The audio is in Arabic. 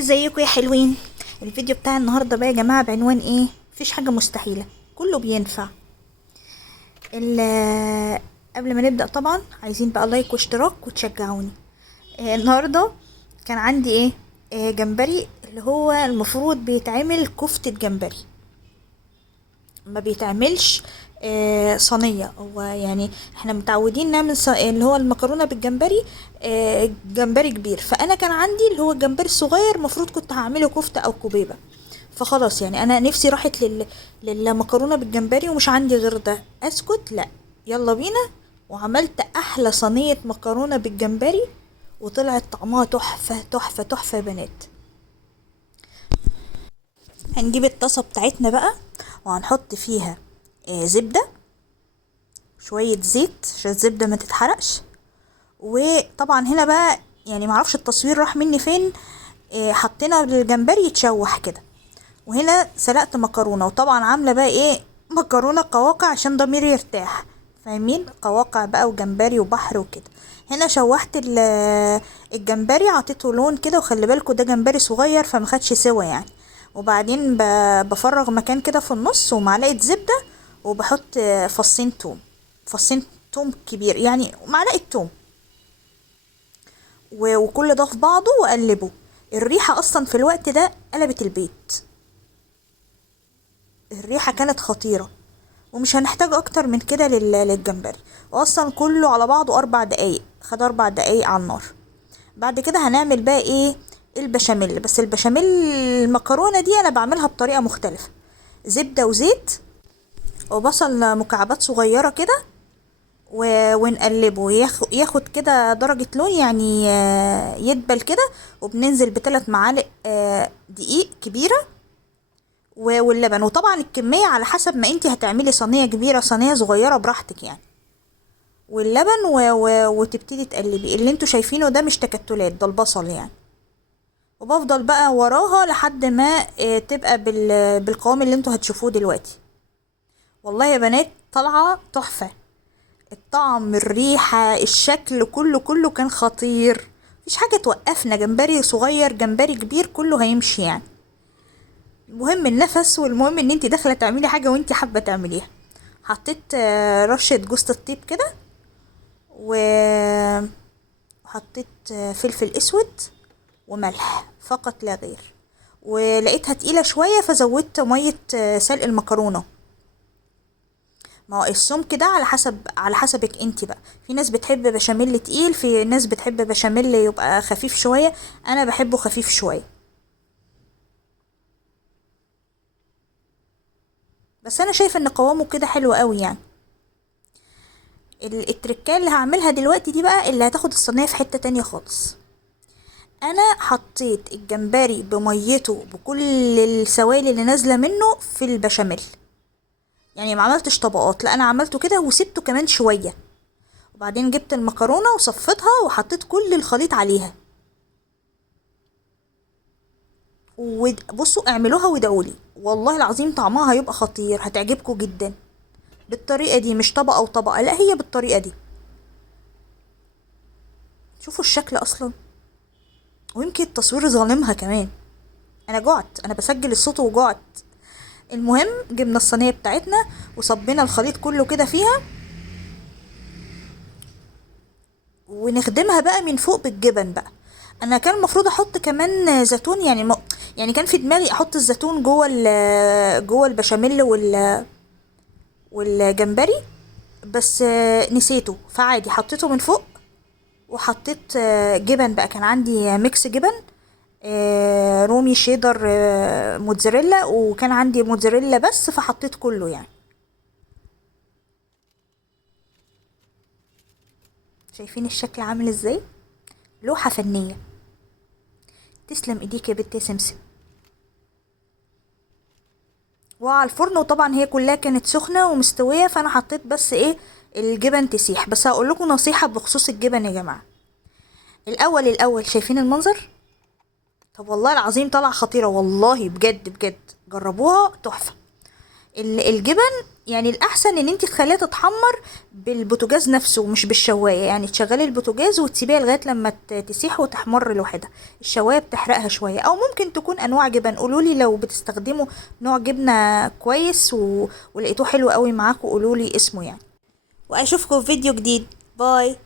ازيكم يا حلوين؟ الفيديو بتاع النهارده بقى يا جماعه بعنوان ايه؟ مفيش حاجه مستحيله، كله بينفع. قبل ما نبدا طبعا عايزين بقى لايك واشتراك وتشجعوني. النهارده كان عندي ايه؟ جمبري، اللي هو المفروض بيتعمل كفته جمبري، ما بيتعملش صينيه. هو يعني احنا متعودين نعمل اللي هو المكرونه بالجمبري، جمبري كبير. فانا كان عندي اللي هو الجمبري الصغير، المفروض كنت هعمله كفته او كبيبه. فخلاص يعني انا نفسي راحت للمكرونه بالجمبري، ومش عندي غير ده. اسكت؟ لا، يلا بينا. وعملت احلى صينيه مكرونه بالجمبري، وطلعت طعمها تحفه تحفه تحفه يا بنات. هنجيب الطاسه بتاعتنا بقى، وهنحط فيها زبده، شويه زيت عشان الزبده ما تتحرقش. وطبعا هنا بقى يعني معرفش التصوير راح مني فين، حطينا الجمبري يتشوح كده. وهنا سلقت مكرونه، وطبعا عامله بقى ايه، مكرونه قواقع عشان ضميري يرتاح. فاهمين؟ قواقع بقى وجمبري وبحر وكده. هنا شوحت الجمبري، عطيته لون كده. وخلي بالكوا ده جمبري صغير فما خدش سوا يعني. وبعدين بفرغ مكان كده في النص ومعلقه زبده، وبحط فصين توم، فصين توم كبير يعني، معلقه توم. وكل ده في بعضه وقلبه. الريحه اصلا في الوقت ده قلبت البيت، الريحة كانت خطيرة. ومش هنحتاج اكتر من كده للجمبري. واصلا كله على بعضه 4 دقايق، خد 4 دقايق على النار. بعد كده هنعمل بقى ايه؟ البشاميل. بس البشاميل المكرونة دي انا بعملها بطريقة مختلفة. زبدة وزيت وبصل مكعبات صغيرة كده، ونقلبه ياخد كده درجة لون يعني، يدبل كده. وبننزل ب3 معالق دقيق كبيرة، واللبن. وطبعا الكمية على حسب ما انتي هتعملي، صينية كبيرة صينية صغيرة براحتك يعني. واللبن وتبتدي تقلبي. اللي انتوا شايفينه ده مش تكتلات، ده البصل يعني. وبفضل بقى وراها لحد ما تبقى بالقوام اللي انتوا هتشوفوه دلوقتي. والله يا بنات طالعة تحفة. الطعم، الريحة، الشكل، كله كله كان خطير. مفيش حاجة توقفنا، جمبري صغير جمبري كبير كله هيمشي يعني. المهم النفس، والمهم ان انت داخله تعملي حاجه وانت حابه تعمليها. حطيت رشه جوز الطيب كده، وحطيت فلفل اسود وملح فقط لا غير. ولقيتها تقيله شويه فزودت ميه سلق المكرونه. ما هو السمك ده على حسبك انت بقى. في ناس بتحب بشاميل تقيل، في ناس بتحب بشاميل يبقى خفيف شويه. انا بحبه خفيف شويه. بس انا شايفه ان قوامه كده حلو قوي يعني. التركية اللي هعملها دلوقتي دي بقى اللي هتاخد الصينية في حتة تانية خالص. انا حطيت الجمبري بميته بكل السوائل اللي نازلة منه في البشاميل. يعني ما عملتش طبقات، لا انا عملته كده وسبته كمان شوية. وبعدين جبت المكرونة وصفتها وحطيت كل الخليط عليها. وبصوا اعملوها وادعولي، والله العظيم طعمها هيبقى خطير، هتعجبكم جدا. بالطريقة دي، مش طبقة وطبقة، لا هي بالطريقة دي. شوفوا الشكل اصلا، ويمكن التصوير ظالمها كمان. انا جعت، انا بسجل الصوت وجعت. المهم جبنا الصينيه بتاعتنا وصبينا الخليط كله كده فيها، ونخدمها بقى من فوق بالجبن بقى. انا كان المفروض احط كمان زيتون يعني، يعني كان في دماغي احط الزيتون جوه البشاميل والجمبري. بس نسيته، فعادي حطيته من فوق. وحطيت جبن بقى، كان عندي ميكس جبن، رومي، شيدر، موتزاريلا. وكان عندي موتزاريلا بس، فحطيت كله يعني. شايفين الشكل عامل ازاي؟ لوحة فنية. تسلم ايديك يا بنت يا سمسم. وعلى الفرن، وطبعا هي كلها كانت سخنة ومستوية، فانا حطيت بس ايه، الجبن تسيح. بس هقول لكم نصيحة بخصوص الجبن يا جماعة. الاول شايفين المنظر؟ طب والله العظيم طلع خطيرة، والله بجد بجد جربوها تحفة. الجبن يعني الاحسن ان انت تخليها تتحمر بالبوتاجاز نفسه مش بالشوايه، يعني تشغلي البوتاجاز وتسيبيها لغايه لما تسيح وتحمر لوحدها. الشوايه بتحرقها شويه. او ممكن تكون انواع جبن، قولولي لو بتستخدموا نوع جبنه كويس ولقيتوه حلو قوي معاكم قولولي اسمه يعني. واشوفكم في فيديو جديد. باي.